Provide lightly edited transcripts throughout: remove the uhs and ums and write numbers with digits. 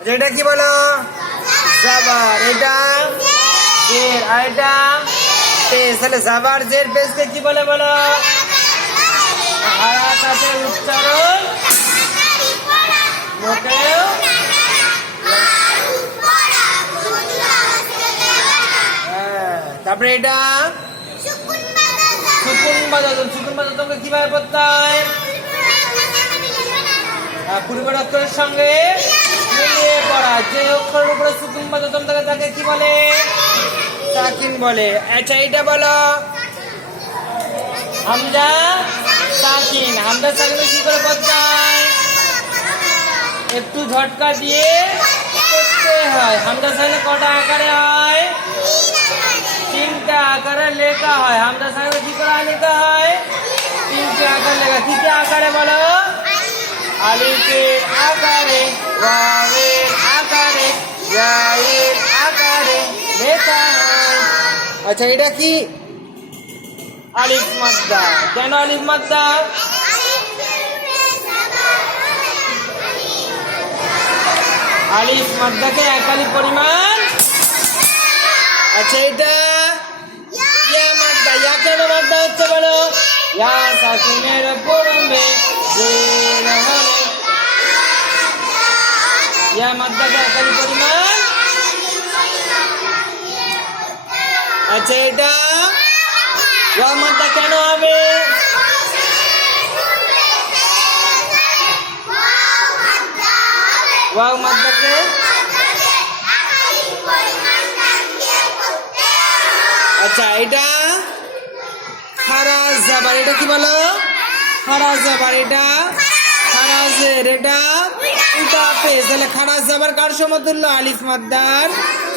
আচ্ছা এটা কি বলো? জাবার। এটা জের আর এটা পেশ। তাহলে জাবার জের পেশকে কি বলে বলো? হারাকাতের উচ্চারণ মোটেও তারপরে এটা সুকুন বাজাতন। সুকুন বাজাতনকে কিভাবে পড়তে হয়? পূর্বের অক্ষরের সঙ্গে মিলিয়ে পড়া। যে অক্ষরের উপরে সুকুন বাজাতন থাকে তাকে কি বলে? সাকিন বলে। আচ্ছা এটা বলো হামজা সাকিন। হামজা সাকিন কি করে পড়তে হয়? একটু ঝটকা দিয়ে পড়তে হয়। হামজা সাকিন কটা আকারে হয়? তিনটা আকারে লেখা হয়। হামজা সাকিন কি করে লেখা হয়? তিনটে আকারে লেখা। কি কি আকারে বলো? আলিফের আকারে, ওয়াওয়ের আকারে, ইয়ায়ের আকারে লেখা হয়। আচ্ছা এটা কি? আলিফ মাদ্দা। কেন আলিফ মাদ্দা? আলিফ মাদ্দাকে এক আলিফ পরিমাণ। আচ্ছা এটা ইয়া মাদ্দা। ইয়া কেন মাদ্দা হচ্ছে বলো? ইয়া সাকিনের পূর্বে জের হলে ইয়া মাদ্দাকে এক আলিফ পরিমাণ। আচ্ছা এটা ওয়া মাদ্দা কেন হবে? ওয়াও মাদ্দাকে আচ্ছা এটা খারাজ জাবার। এটা কি বলো? খারাজ জাবার। এটা খারাজের। এটা উল্টা পেশ। তাহলে খারাজ জাবার কার সমতুল্য? আলিফ মাদ্দার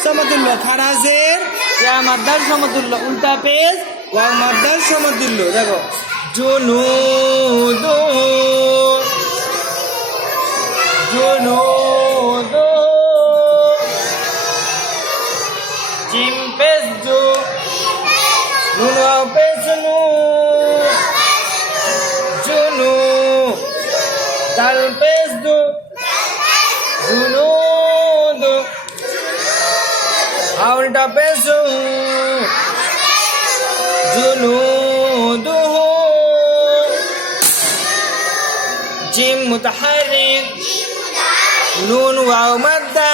সমতুল্য। খারাজের ইয়া মাদ্দার সমতুল্য। উল্টা পেশ ওয়াও মাদ্দার সমতুল্য। দেখো জুনুদু জুনুদু জিম পেশ জু নুন ওয়াও পেশ নু জুনু দাল পেশ দু জুনুদু উল্টা পেশ জুনুদু জিম মুতাহারিক নুন ওয়াও মাদ্দা।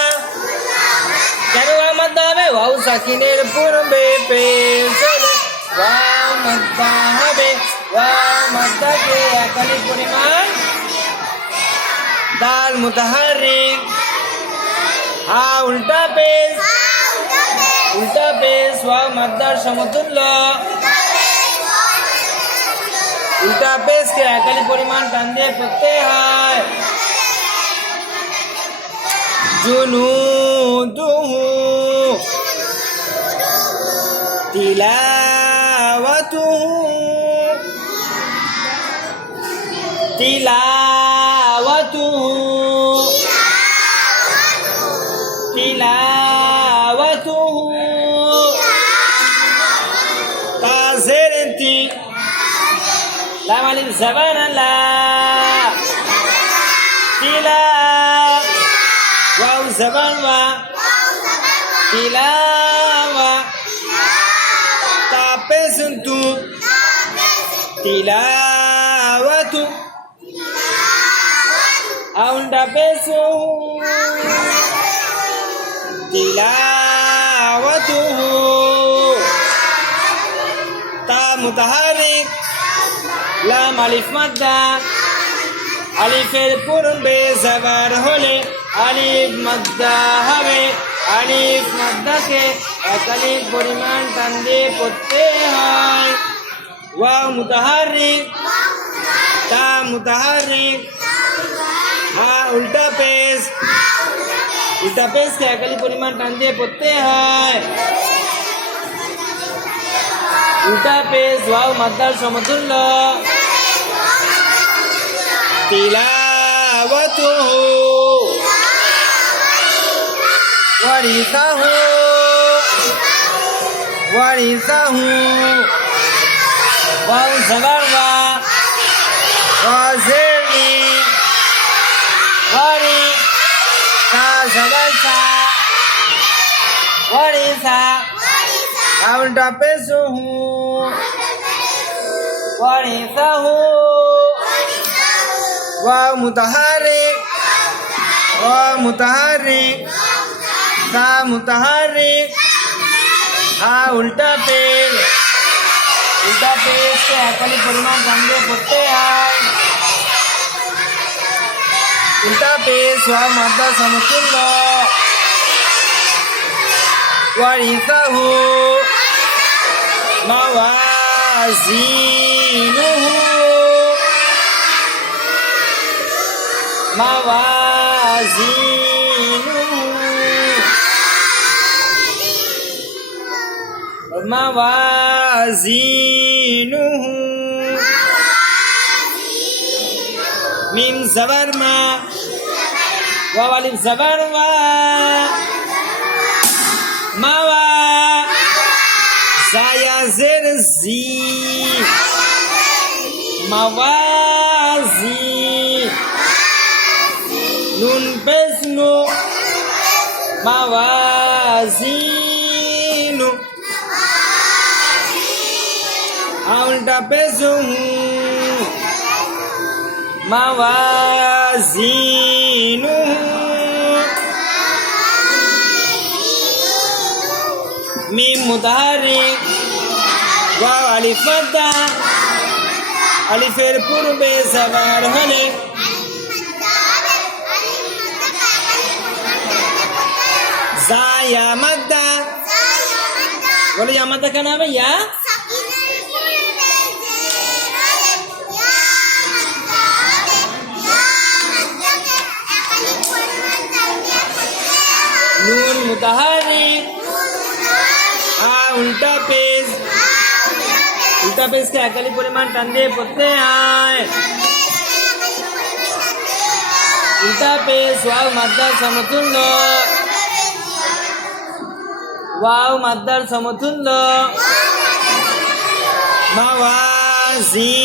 কেন ওয়াও মাদ্দা হবে? ওয়াও সাকিনের পূর্বে পেশ হলে ওয়াও মাদ্দা হবে। ওয়াও মাদ্দাকে এক আলিফ পরিমাণ। দাল মুতাহারিক উল্টা পেশ। উল্টা পেশ ওয়াও মাদ্দার সমতুল্য। উল্টা পেশকে এক আলিফ পরিমাণ টান দিয়ে পড়তে হয়। জুনুদুহু তিলাওয়াতুহু তিলাওয়াতুহু তিলাওয়াতুহু তাজের তি লাম আলিফ জাবান লা তিলা ওয়াও জাবান ওয়া তিলাওয়া তা পেশ তু তিলাওয়াতু উল্টা পেশ তিলাওয়াতুহু তা মুতাহারিক লাম আলিফ মাদ্দা। আলিফের পূর্বে জাবার হলে আলিফ মাদ্দা হবে। আলিফ মাদ্দাকে এক আলিফ পরিমাণ টান দিয়ে পড়তে হয়। ওয়াও মুতাহারিক তা মুতাহারিক উল্টা পেশ। উল্টা পেশকে এক আলিফ পরিমাণ টান দিয়ে পড়তে হয়। উল্টা পেশ ওয়াও মাদ্দার সমতুল্য। তিলাওয়াতুহু ওয়ারিসাহু ওয়ারিসাহু ওয়াও জাবার ওয়া ওয়াজিরনি ওয়ারি Sabansa. Warisa. Uल्टा पेश हूँ. Warisa huu. Wa mutaharrik. Wa mutaharrik. Sa mutaharrik. Ha उल्टा पेश. उल्टा पेश के अकली परिमाण समझे पढ़ते हैं. उल्टा पेश व मध्य समतुल्य. वरिसहु मवाज़ीनुहु. मवाज़ीनुहु. मवाज़ीनुहु. मीम ज़बर मा. वाव अलिफ ज़बर वा. मावा. ज़ाया ज़ेर ज़ी. मवाज़ी. नून पेश नु. मवाज़ीनु. उल्टा पेश हूँ. मवाज़ीनु. मीम मुताहरिक. वाव अलिफ मद्दा. अलिफेर पूर्वे ज़बर हले. ज़ा या मद्दा. बोलो या मद्दा का नाम है या. नून मुताहरिक. उल्टा पेश. उल्टा पेश के अकली परिमाण टंडे पढ़ते हैं. उल्टा पेश वाव मध्य समतुल्य. वाव मध्य समतुल्य. मवाज़ीनुहु.